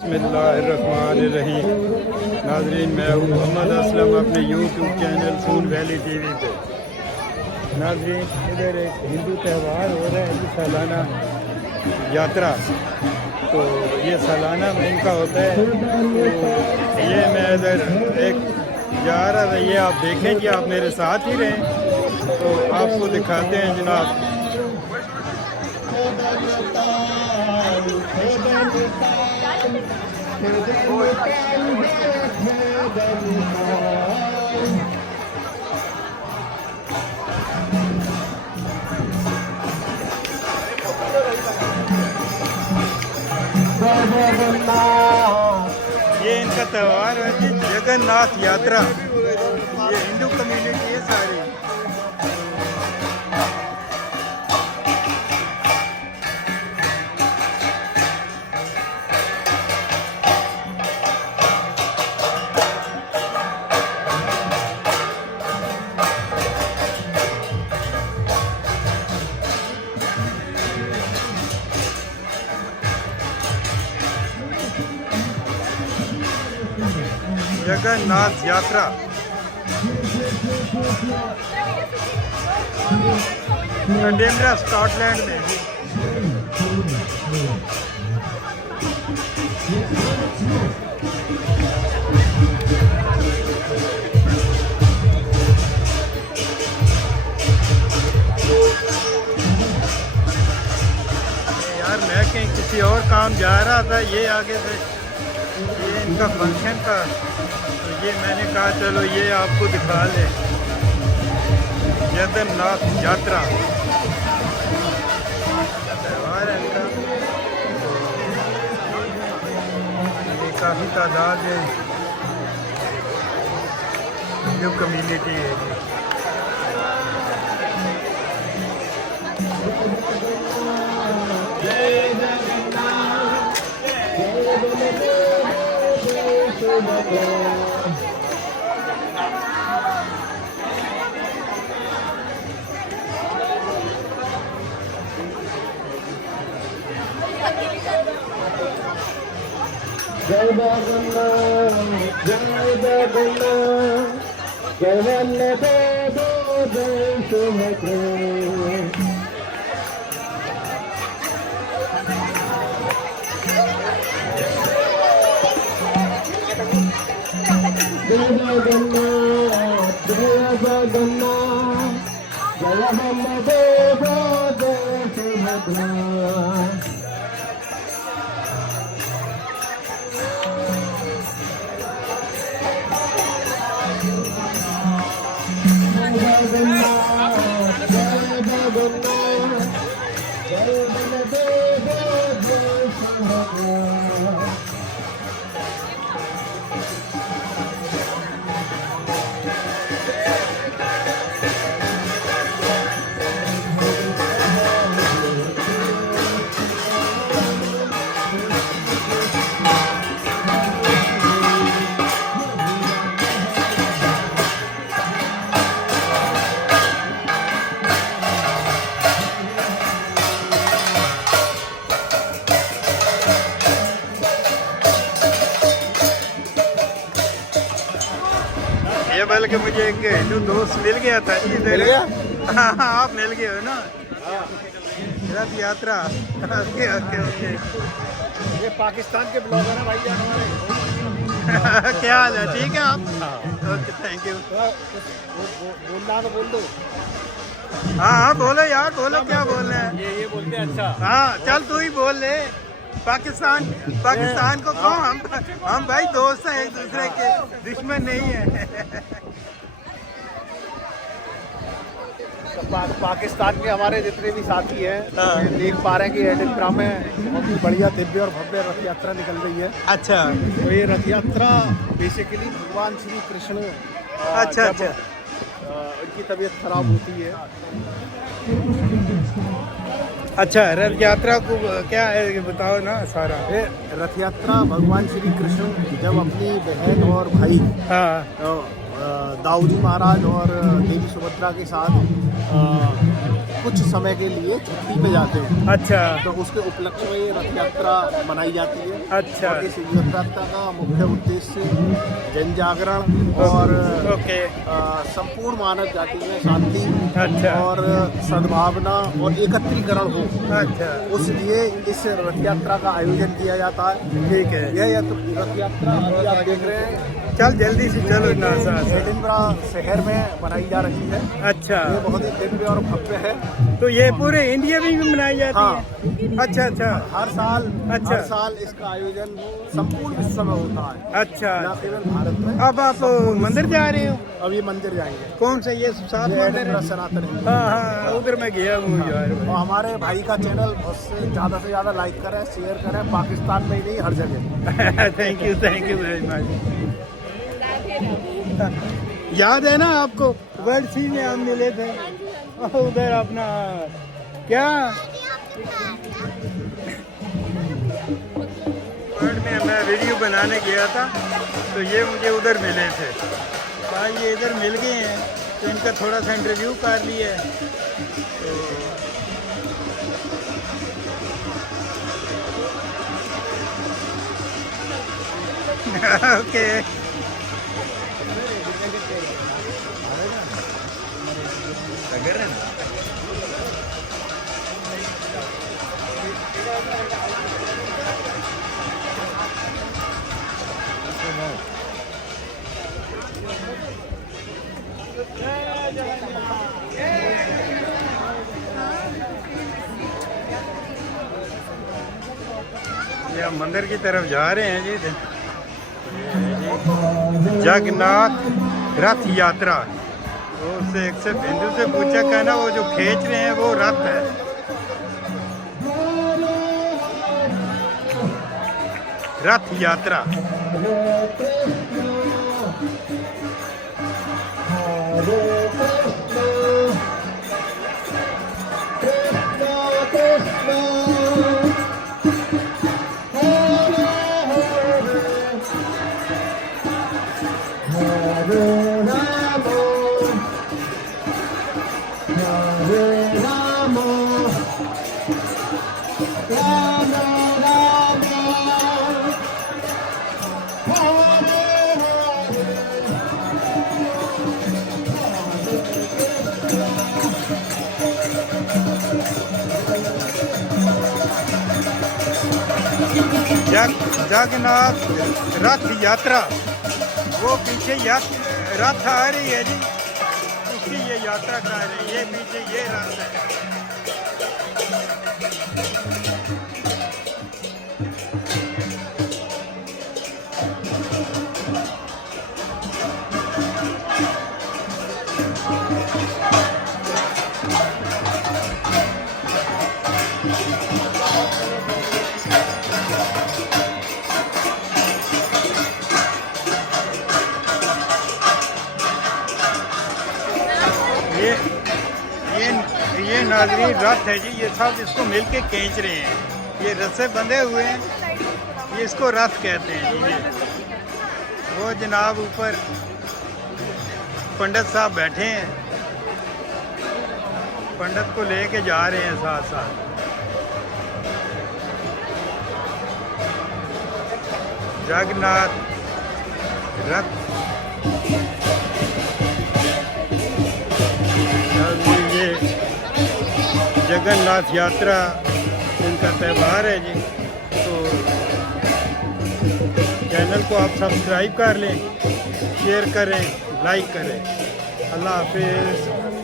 बिस्मिल्लाहिर्रहमानिर्रहीम। नाजरीन, मैं हूँ मोहम्मद असलम अपने यूट्यूब चैनल फूल वैली टीवी पे। नाजरीन, इधर एक हिंदू त्यौहार हो रहा है, ये सालाना यात्रा। तो ये सालाना इनका होता है। तो ये मैं इधर एक जा रहा था, ये आप देखें कि आप मेरे साथ ही रहें तो आपको दिखाते हैं जनाब। ये इनका त्यौहार है जी, जगन्नाथ यात्रा। ये हिंदू कम्युनिटी है सारी। जगन्नाथ यात्रा एडिनबरा स्कॉटलैंड में। यार मैं कहीं किसी और काम जा रहा था, ये आगे से ये इनका फंक्शन था, तो ये मैंने कहा चलो ये आपको दिखा ले। जगन्नाथ यात्रा त्यौहार है इनका। तो ये काफ़ी तादाद है, हिंदू कम्युनिटी है ये। जय जगन्नाथ, जय जगन्नाथ, जय वल्लभ जय सुभद्रा। जय जगन्नाथ, जय जगन्नाथ, जय वल्लभ जय सुभद्रा। ये बल्कि मुझे एक हिंदू दोस्त मिल गया था जी इधर। हाँ हाँ, आप मिल गए हो ना। रथ यात्रा। Okay okay okay. ये पाकिस्तान के ब्लॉगर हैं भाई हमारे। क्या हाल है? ठीक है आप? Okay, thank you. बोलना तो बोल दो। हाँ हाँ बोलो यार, बोलो क्या बोल रहे हैं। ये बोलते हैं। अच्छा हाँ चल तू ही बोल ले। पाकिस्तान को कहो, हम भाई दोस्त हैं, एक दूसरे के दुश्मन नहीं है। पाकिस्तान के हमारे जितने भी साथी हैं देख पा रहे हैं कि एडिनबरा में बहुत ही बढ़िया दिव्य और भव्य रथ यात्रा निकल रही है। अच्छा, तो ये रथ यात्रा बेसिकली भगवान श्री कृष्ण अच्छा अच्छा, उनकी तबीयत खराब होती है। अच्छा रथ यात्रा को क्या है बताओ ना सारा। ये रथ यात्रा भगवान श्री कृष्ण जब अपनी बहन और भाई हाँ दाऊजी महाराज और देवी सुभद्रा के साथ कुछ समय के लिए छुट्टी पे जाते हैं, अच्छा तो उसके उपलक्ष्य में ये रथ यात्रा मनाई जाती है। अच्छा। और इस रथ यात्रा का मुख्य उद्देश्य जन जागरण और ओके संपूर्ण मानव जाति में शांति अच्छा और सद्भावना और एकत्रीकरण हो, अच्छा उसलिए इस रथ यात्रा का आयोजन किया जाता है। ठीक है। यह रथ यात्रा अभी आप देख रहे हैं चल जल्दी से चलो ना एडिनबरा शहर में मनाई जा रही है। अच्छा ये बहुत ही दिव्य और भव्य है। तो ये पूरे इंडिया में भी मनाई जाती हाँ। है? अच्छा अच्छा अच्छा। हर साल इसका आयोजन संपूर्ण विश्व में होता है, अच्छा। न केवल भारत में। अब आप मंदिर जा रहे हो? अब ये मंदिर जाएंगे। कौन सा ये सात ये मंदिर एडिनबरा है? सनातन हिंदू। हाँ हाँ उधर मैं गया हूँ यार। और हमारे भाई का चैनल ज़्यादा से ज़्यादा लाइक करें, शेयर करें, पाकिस्तान में ही नहीं हर जगह। Thank you very much. याद है ना आपको वर्ल्ड सी में हम मिले थे उधर अपना क्या वर्ल्ड में मैं वीडियो बनाने गया था, तो ये मुझे उधर मिले थे। भाई ये इधर मिल गए हैं तो इनका थोड़ा सा इंटरव्यू कर लिया तो ओके ये हम मंदिर की तरफ जा रहे हैं जी। जगन्नाथ रथ यात्रा। तो उससे एक से बिंदु से पूछा कहना वो जो खींच रहे हैं वो रथ है। रथ यात्रा जगन्नाथ रथ यात्रा। वो पीछे रथ आ रही है जी, उसकी ये यात्रा कर रही है। ये पीछे ये रथ है। ये नाजरीन रथ है जी। ये सब इसको मिलके खींच रहे हैं। ये रस्से बंधे हुए हैं, ये इसको रथ कहते हैं जी। वो जनाब ऊपर पंडित साहब बैठे हैं, पंडित को लेके जा रहे हैं साथ साथ। जगन्नाथ रथ जगन्नाथ यात्रा उनका त्यौहार है जी। तो चैनल को आप सब्सक्राइब कर लें, शेयर करें, लाइक करें। अल्लाह हाफिज़।